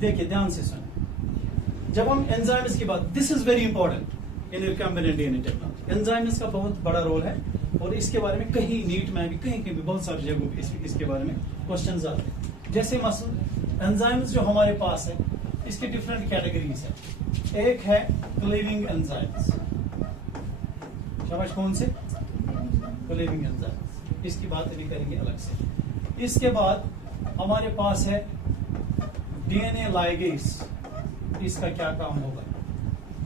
देखिए ध्यान से सुने, जब हम एंजाइम्स की बात, this is very important in recombinant DNA technology. Enzymes का बहुत बड़ा रोल है और इसके बारे में कहीं नीट में भी कहीं भी बहुत सारी जगहों पे इसके बारे में क्वेश्चंस आते हैं। जैसे मसल एंजाइम्स जो हमारे पास है इसकी डिफरेंट कैटेगरीज है। एक है क्लीविंग एंजाइम्स, शाबाश, कौन से? क्लीविंग एंजाइम्स, इसकी बात अभी करेंगे अलग से। इसके बाद हमारे पास है डीएनए लाइगेज, इसका क्या काम होगा?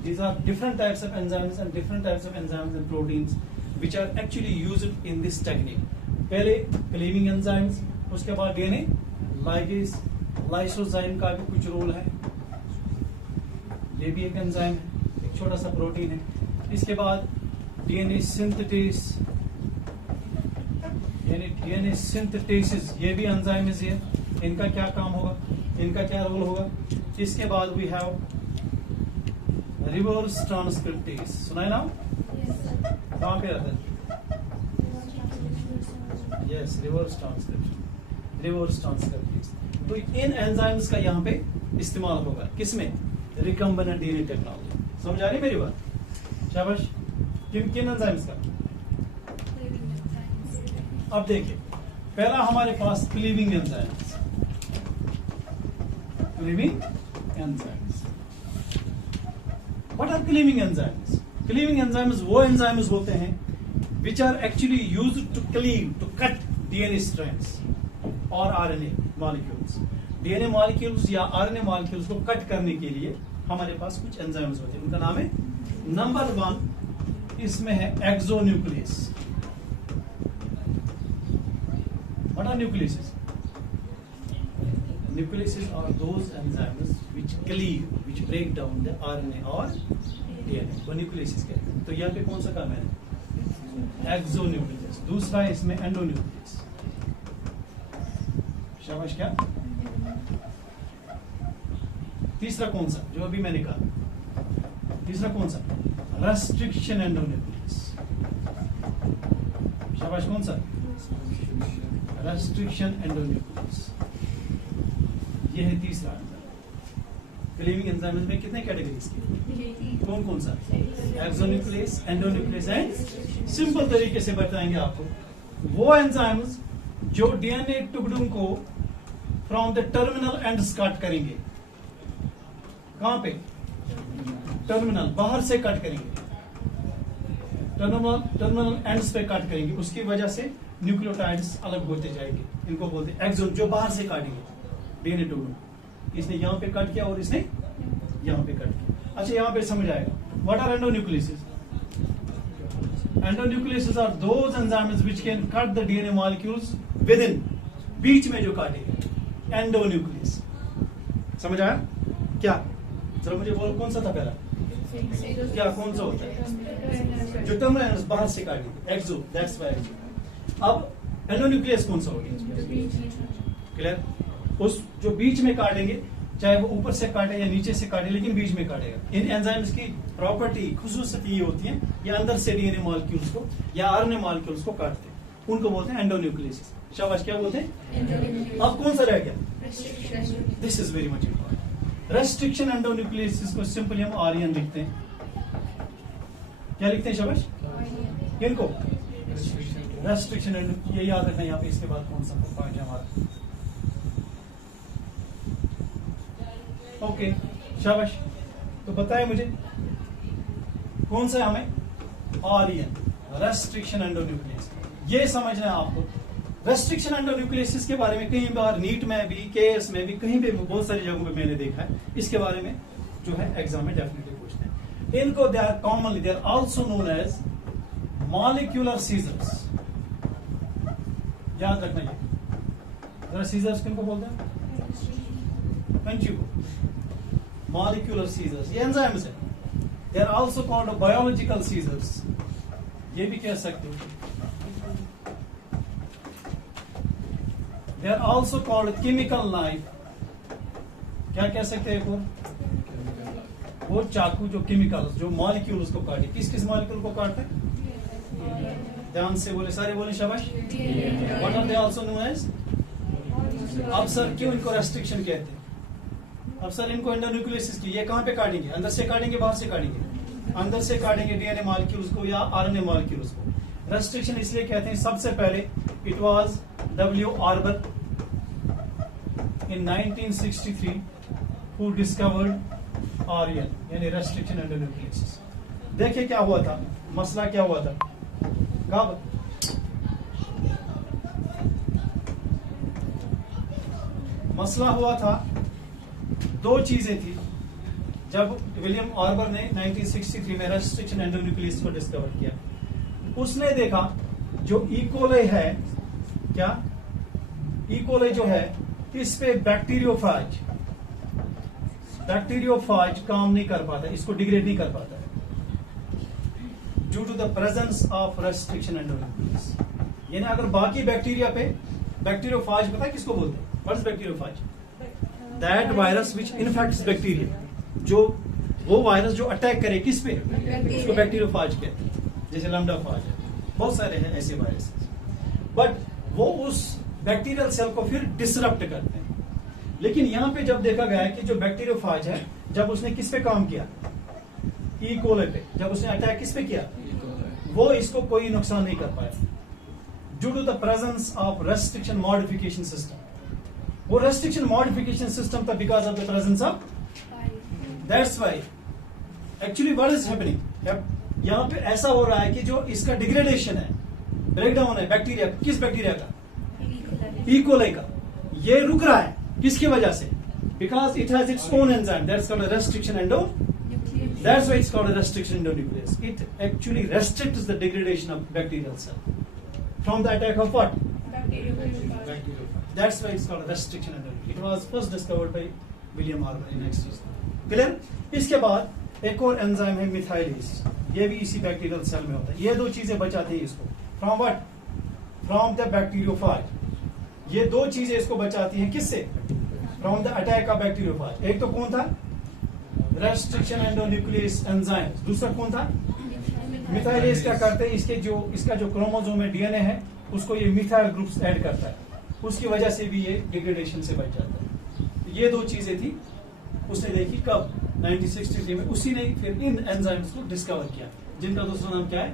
These are different types of enzymes and different types of enzymes and proteins which are actually used in this technique. पहले क्लीविंग एंजाइम्स, उसके बाद डीएनए लाइगेज, लाइसोजाइम का भी कुछ रोल है, ये भी एक एंजाइम है, एक छोटा सा प्रोटीन है। इसके बाद डीएनए सिंथेटेस, यानी डीएनए सिंथेटेसिस, ये भी एंजाइम है। इनका क्या काम होगा, इनका क्या रोल होगा? इसके बाद वी हैव रिवर्स ट्रांसक्रिप्टेस, सुना है ना? कहाँ पे रहता है? Yes, reverse transcription, reverse transcriptase. तो इन एंजाइम्स का यहाँ पे इस्तेमाल होगा, किसमें? Recombinant DNA technology. समझ आ रही मेरी बात? शाबाश। किन एंजाइम्स का? अब देखिए, पहला हमारे पास cleaving enzymes, cleaving enzymes. What are cleaving enzymes? Cleaving enzymes वो एंजाइम्स होते हैं which are actually used to cleave, to cut DNA strands और RNA molecules। DNA molecules या RNA molecules को कट करने के लिए हमारे पास कुछ एंजाइम्स होते हैं, उनका नाम है नंबर 1, इसमें है exonuclease. What are nucleases? Nucleases are those enzymes which cleave, which break down the RNA और DNA, वो nucleases कहते हैं। तो यहाँ पे कौन सा काम है? एक्सोन्यूक्लियस। दूसरा है इसमें एंडोन्यूक्लियस। शाबाश। क्या? तीसरा कौन सा जो अभी मैंने कहा? तीसरा कौन सा? Restriction endonuclease. शाबाश। कौन सा? रेस्ट्रिक्शन एंडोन्यूक्लियस, ये है तीसरा एंजाइम। क्लीविंग एंजाइम्स में कितने कैटेगरीज की? कौन कौन सा? एक्सोन्यूक्लियस, एंडोन्यूक्लियस एंड सिंपल तरीके से बताएंगे आपको, वो एंजाइम्स जो डीएनए टुकड़ों को from the terminal ends cut करेंगे। कहां पे? टर्मिनल, बाहर से कट करेंगे, टर्मिनल एंड्स पे कट करेंगे, उसकी वजह से न्यूक्लियोटाइड्स अलग होते जाएंगे। इनको बोलते हैं एक्सोन, जो बाहर से काटेंगे डीएनए टुकड़ों। इसने यहां पे कट किया और इसने यहां पे कट किया। अच्छा, यहां पे समझ आएगा। What are endonucleases? Endonucleases are those enzymes which can cut the DNA molecules within, बीच में जो काटेंगे, एंडोन्यूक्लियस। समझ आया क्या? जरा मुझे बोलो, कौन सा था पहला? क्या कौन सा होता है? जो टर्मिनल बाहर से काटेंगे, एक्सो, दैट्स व्हाई एक्सो। अब एंडोन्यूक्लियस कौन सा होगा? क्लियर? उस जो बीच में काटेंगे, चाहे वो ऊपर से काटे या नीचे से काटे, लेकिन बीच में काटेगा। इन एंजाइम्स की प्रॉपर्टी, खुसूसियत ये होती है, ये अंदर से डीएनए मॉलिक्यूल्स को या आरएनए मॉलिक्यूल्स को काटते हैं, उनको बोलते हैं एंडोन्यूक्लियस। शाबाश। क्या बोलते हैं? अब कौन सा रह गया? This is very much important. Restriction endonuclease को सिंपली हम आरएन लिखते हैं। क्या लिखते हैं? शाबाश। किनको? रेस्ट्रिक्शन। ये याद रखना यहाँ पे, इसके बाद कौन सा पॉइंट है हमारा? ओके, शाबाश। तो बताए मुझे कौन सा हमें? RN, restriction endonuclease. ये समझना है आपको। रेस्ट्रिक्शन एंडोन्यूक्लियस के बारे में कई बार नीट में भी, केएस में भी, कहीं पे बहुत सारी जगहों पे मैंने देखा है। इसके बारे में जो है एग्जाम में डेफिनेटली पूछते हैं। इनको they are commonly, they are also known as molecular scissors. याद रखना ये। जरा सीजर्स किनको बोलते हैं? कंच्यू को। मॉलिक्यूलर सीजर्स, ये एंजाइम्स है। They are also called biological scissors, ये भी कह सकते हो। They are also called chemical knife. क्या कह सकते हैं? वो चाकू जो केमिकल्स, जो मॉलिक्यूल्स को काटे। किस किस मॉलिक्यूल को काटते हैं? ध्यान से बोले, सारे बोले, शाबाश। What are they also known as? अब सर क्यों इनको रेस्ट्रिक्शन कहते हैं? अब सर इनको एंडोन्यूक्लियस की ये कहाँ पे काटेंगे, अंदर से काटेंगे बाहर से काटेंगे? अंदर से काटेंगे डीएनए मॉलिक्यूल्स को या आरएनए मॉलिक्यूल्स को। रेस्ट्रिक्शन इसलिए कहते हैं, सबसे पहले it was W Arber in 1963 who discovered RN यानी रेस्ट्रिक्शन एंडोन्यूक्लियस। देखिए क्या हुआ था, मसला क्या हुआ था, कब मसला हुआ था, दो चीजें थी। जब विलियम आर्बर ने 1963 में रेस्ट्रिक्शन एंडोन्यूक्लियस को डिस्कवर किया, उसने देखा जो इकोले है, क्या इकोले जो है इस पे बैक्टीरियोफाज काम नहीं कर पाता, इसको डिग्रेड नहीं कर पाता due to the presence of restriction endonuclease. यानी अगर बाकी बैक्टीरिया पे, बैक्टीरियोफाज पता है किसको बोलते हैं? What is bacteriophage? That virus which infects bacteria, जो वो वायरस जो अटैक करे किस पे, उसको बैक्टीरियोफाज कहते हैं। जैसे लैम्डाफाज है, बहुत सारे हैं ऐसे वायरस, बट वो उस बैक्टीरियल सेल को फिर डिसरप्ट करते हैं। लेकिन यहां पे जब देखा गया है कि जो बैक्टीरियोफाज है, जब उसने किस पे काम किया, ई कोले पे, जब उसने अटैक किस पे किया, वो इसको कोई नुकसान नहीं कर पाया due to the presence of restriction modification system. वो रेस्ट्रिक्शन मॉडिफिकेशन सिस्टम था because of the presence of, that's why actually what is happening, यहां पे ऐसा हो रहा है कि जो इसका डिग्रेडेशन है, ब्रेकडाउन है बैक्टीरिया, किस बैक्टीरिया का, ई कोलाई का, ये रुक रहा है किसकी वजह से, because it has its own enzyme that's called restriction endo, that's why it's called a restriction endonuclease. It actually restricts the degradation of bacterial cell from the attack of what, bacteriophage. That's why it's called a restriction endonuclease. It was first discovered by William Arber in 1963. Clear? इसके बाद एक और enzyme है methylase, ये भी इसी bacterial cell में होता है। ये दो चीजें बचाती है इसको from what, from the bacteriophage. ये दो चीजें इसको बचाती हैं किससे, from the attack of bacteriophage. एक तो कौन था, रेस्ट्रिक्शन एंडोन्यूक्लियस एंजाइम, दूसरा कौन था, मिथाइलेज। क्या करते हैं, इसका जो क्रोमोसोम में डीएनए है उसको ये मिथाइल ग्रुप्स ऐड करता है, उसकी वजह से भी ये डिग्रेडेशन से बच जाता है। ये दो चीजें थी उसने देखी कब, 1963 में। उसी ने फिर इन एंजाइम्स को डिस्कवर किया जिनका दूसरा नाम क्या है,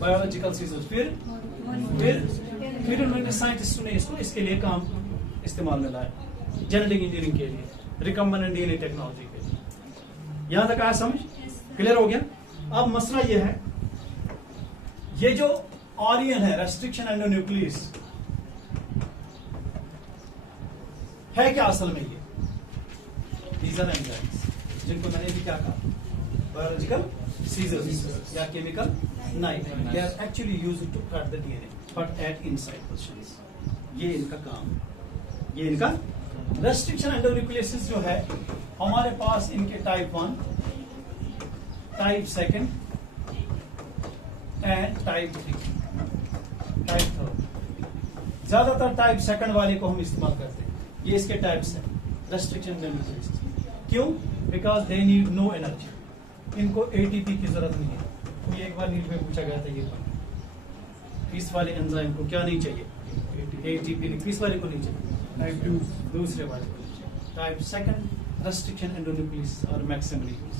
बायोलॉजिकल सीजर्स। फिर उन्होंने साइंटिस्टों ने इसको इसके लिए काम इस्तेमाल में लाया, जेनेटिक इंजीनियरिंग के लिए, रिकम्बिनेंट डीएनए टेक्नोलॉजी के लिए। यहां तक आया समझ, क्लियर हो गया? अब मसला ये है, ये जो आरएन है रेस्ट्रिक्शन एंडोन्यूक्लियस है क्या असल में, ये दीज आर एंजाइम्स जिनको मैंने भी क्या कहा, बायोलॉजिकल सीजर्स या chemical knife, they are actually used to cut the DNA but at inside positions. ये इनका काम, ये इनका रेस्ट्रिक्शन एंडोन्यूक्लियस जो है हमारे पास इनके type 1, type 2 and type 3, type 3। ज्यादातर टाइप 2 वाले को हम इस्तेमाल करते हैं, ये इसके टाइप्स हैं रेस्ट्रिक्शन एंडोन्यूक्लियस। क्यों? Because they need no energy, इनको एटीपी की जरूरत नहीं है। तो ये एक बार नीट में पूछा गया था, ये इस वाले एंजाइम को क्या नहीं चाहिए, एटीपी। किस वाले को नहीं चाहिए, टाइप 2, दूसरे वाले को नहीं चाहिए। टाइप 2 रेस्ट्रिक्शन एंडोन्यूक्लियस और मैक्सिमली यूज।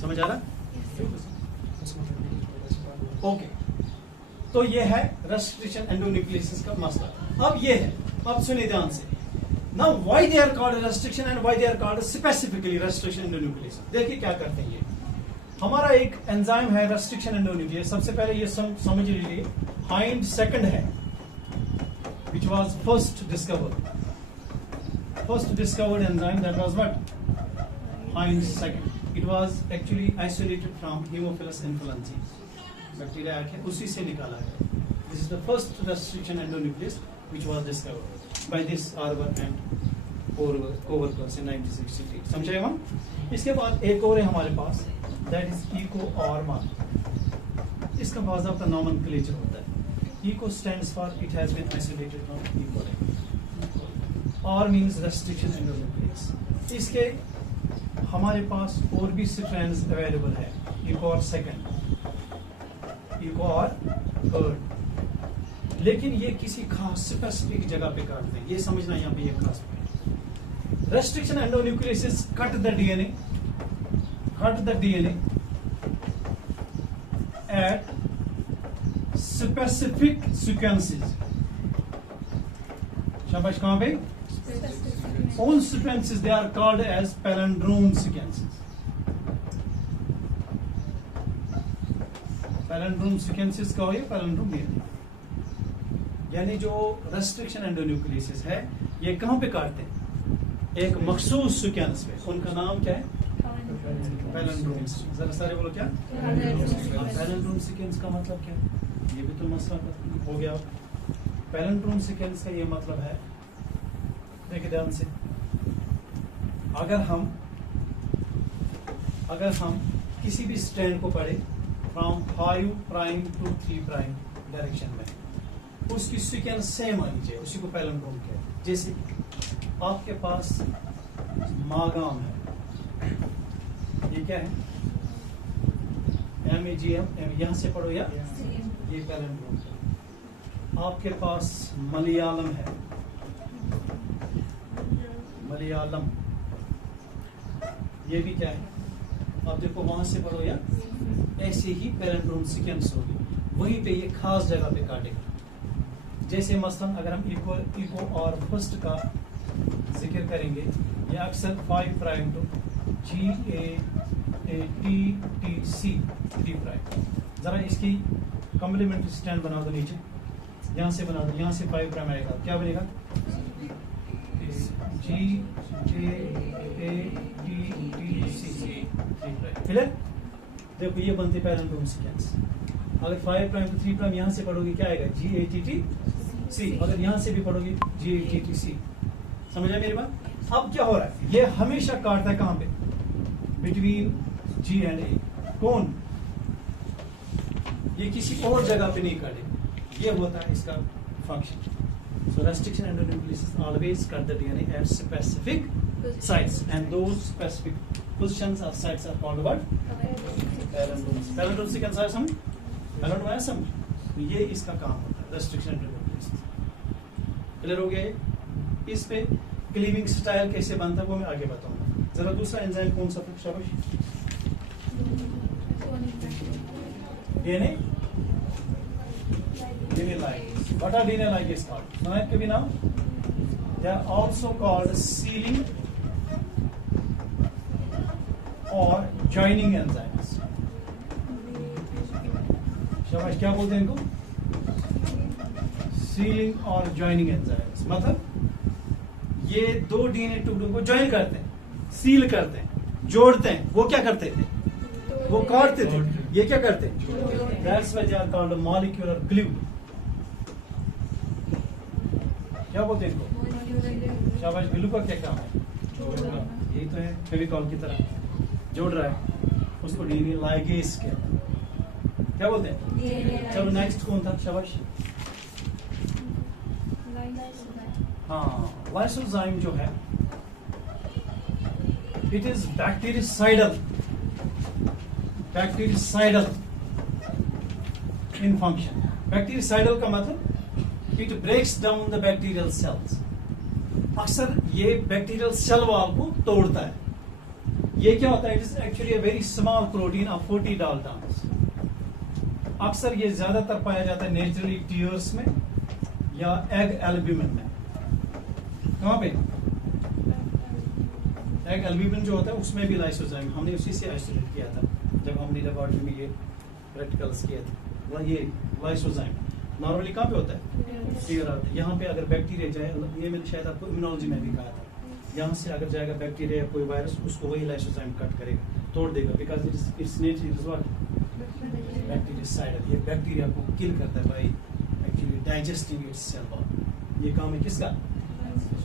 समझ आ रहा? ओके, तो ये है रेस्ट्रिक्शन एंडोन्यूक्लियस का मसला। अब ये है, अब सुनिए ध्यान से। Now why they are called restriction and why they are called specifically restriction endonuclease. देखिए क्या करते हैं ये, हमारा एक एंजाइम है रेस्ट्रिक्शन एंडोन्यूक्लियस। सबसे पहले ये समझ लीजिए, हाइंड सेकंड है which was first discovered enzyme, that was what, Heinz second. It was actually isolated from Haemophilus influenzae bacteria, उसी से निकाला है। This is the first restriction endonuclease which was discovered by this Arber and co-workers in 1963. समझे हम? इसके बाद एक और है हमारे पास, that is EcoR1। इसका बाज़ाब्ता नॉमेनक्लेचर होता है। Eco stands for it has been isolated from E. coli. R means restriction endonuclease. इसके हमारे पास और भी स्ट्रैंड्स अवेलेबल है, EcoR second, EcoR third, लेकिन ये किसी खास स्पेसिफिक जगह पे काटते हैं। ये समझना यहाँ पे ये खास है। restriction endonucleases cut the DNA at specific sequences. शाबाश, कहाँ पे? All sequences, they are called as palindrome sequences. Palindrome sequences का हो या palindrome DNA, यानी जो restriction endonucleases है ये कहाँ पे काटते हैं? एक मखसूस सीक्वेंस पे. उनका नाम क्या है? पैलिंड्रोम. जरा सारे बोलो क्या? पैलिंड्रोम सीक्वेंस का मतलब क्या है? ये भी तो मसला हो गया. पैलिंड्रोम सीक्वेंस का ये मतलब है, देखिए ध्यान से, अगर हम किसी भी स्ट्रैंड को पढ़े from 5 prime to 3 prime direction में, उसकी सीक्वेंस सेम आनी चाहिए, उसी को पैलिंड्रोम कहते हैं. जैसे आपके पास मागाम है, ये क्या है? MAGM, यहां से पढ़ो या ये पैलिंड्रोम है. आपके पास मलयालम है, मलयालम, ये भी क्या है? आप देखो वहां से पढ़ो या ऐसे ही पैलिंड्रोम सीक्वेंस होगी, वहीं पे ये खास जगह पे काटेगा. जैसे मसलन अगर हम इको और फर्स्ट का जिक्र करेंगे, ये अक्सर 5 प्राइम टू GATTC 3 प्राइम. जरा इसकी कॉम्प्लीमेंट्री स्टैंड बना दो नीचे, यहां से बना दो, यहां से 5 प्राइम आएगा, क्या बनेगा? GATTC 3 prime. क्लियर? देखो ये बनती पैलिंड्रोम सीक्वेंस. अगर 5 प्राइम टू 3 प्राइम यहां से पढ़ोगे क्या आएगा? GATTC. अगर यहां से भी पढ़ोगे GATTC. समझा मेरी बात? अब क्या हो रहा है? ये हमेशा काटता है कहां पे? Between G and A. कौन? ये किसी और जगह पे नहीं काटेगा. ये होता है इसका function. So restriction endonucleases always cut the DNA at specific sites, and those specific positions or sites are called what? Palindromes. Palindrome sequence आया समझ? पैलिंड्रोम आया समझ? तो ये इसका काम होता है, restriction endonucleases. क्लियर हो गया ये? इस पे क्लीविंग स्टाइल कैसे बनता है वो मैं आगे बताऊंगा. जरा दूसरा एंजाइम कौन सा? शाबाश. DNA ligase. What are DNA ligase called? सुना है कभी नाम? They are also called sealing or joining enzymes. शाबाश, क्या बोलते हैं इनको? सीलिंग और जॉइनिंग एंजाइम्स. मतलब ये दो डीएनए टुकड़ों को जॉइन करते हैं, सील करते हैं, जोड़ते हैं. वो क्या करते थे? वो काटते थे. ये क्या करते हैं? That's why they are called molecular glue. क्या बोलते हैं इनको? शाबाश. ग्लू का क्या काम है? यही तो है, फेविकॉल की तरह जोड़ रहा है. उसको डीएनए लाइगेज क्या बोलते हैं? चलो नेक्स्ट कौन था? शाबाश. हाँ, लाइसोजाइम जो है, it is bactericidal in function. Bactericidal का मतलब it breaks down the bacterial cells. अक्सर ये बैक्टीरियल सेल वॉल को तोड़ता है. ये क्या होता है? It is actually a very small protein of 40 Dalton's. अक्सर ये ज्यादातर पाया जाता है नेचुरली टीयर्स में या एग एल्ब्यूमिन में. कहां पे? एग एल्ब्यूमिन जो होता है उसमें भी लाइसोजाइम, हमने उसी से आइसोलेट किया था जब हमने लेबोरेटरी में ये प्रैक्टिकल्स किए थे. ये लाइसोजाइम नॉर्मली कहां पे होता है? Tear out. यहाँ पे अगर बैक्टीरिया जाए, ये मैंने शायद आपको इम्यूनोलॉजी में भी कहा था, यहाँ से अगर जाएगा बैक्टीरिया या कोई वायरस, उसको वही लाइसोजाइम कट करेगा, तोड़ देगा. Because its nature is what? Bactericidal. ये बैक्टीरिया को किल करता है by actually digesting its cell wall. ये काम है किसका?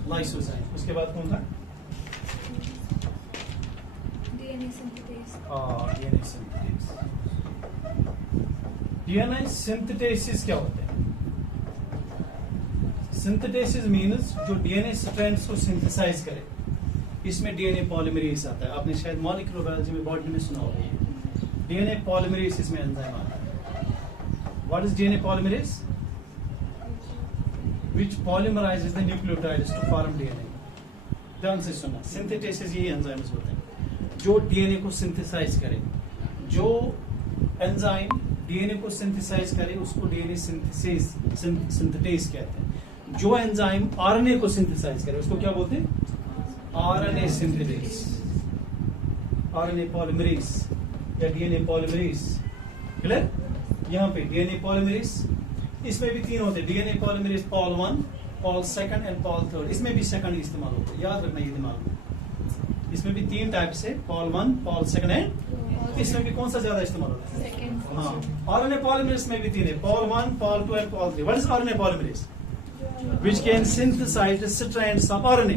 लाइसोजाइम. उसके बाद कौन था? डीएनए सिंथेसिस क्या होता है? सिंथेसिस मीन्स जो डीएनए स्ट्रैंड्स को सिंथेसाइज करे. इसमें डीएनए पॉलीमरेज आता है. आपने शायद मॉलिक्यूलर बायोलॉजी में बॉटनी में सुना होगा. ये डीएनए पॉलीमरेज इसमें एंजाइम आता है. What is DNA polymerase? which polymerizes the nucleotides to form DNA. ध्यान से सुनना, सिंथेटेसिस यही एंजाइम्स होते हैं जो डीएनए को सिंथेसाइज करे। जो एंजाइम डीएनए को सिंथेसाइज करे उसको डीएनए सिंथेटेस कहते हैं। जो एंजाइम आरएनए को सिंथेसाइज करे उसको क्या बोलते हैं? आरएनए सिंथेटेस, आरएनए पॉलीमरेज या डीएनए पॉलीमरेज। क्लियर? यहाँ पे डीएनए पॉलीमरेज, इसमें भी 3 होते हैं, DNA polymerase Paul 1, Paul 2 and Paul 3। इसमें भी सेकंड इस्तेमाल होता है, याद रखना ये दिमाग में। इसमें भी 3 टाइप से, पॉल 1, पॉल 2 एंड इसमें भी कौन सा ज्यादा इस्तेमाल होता है? हाँ, आरएनए पॉलीमरेज में भी 3 है, Paul 1, Paul 2 and Paul 3। What is RNA polymerase? Which can synthesize the strands of RNA.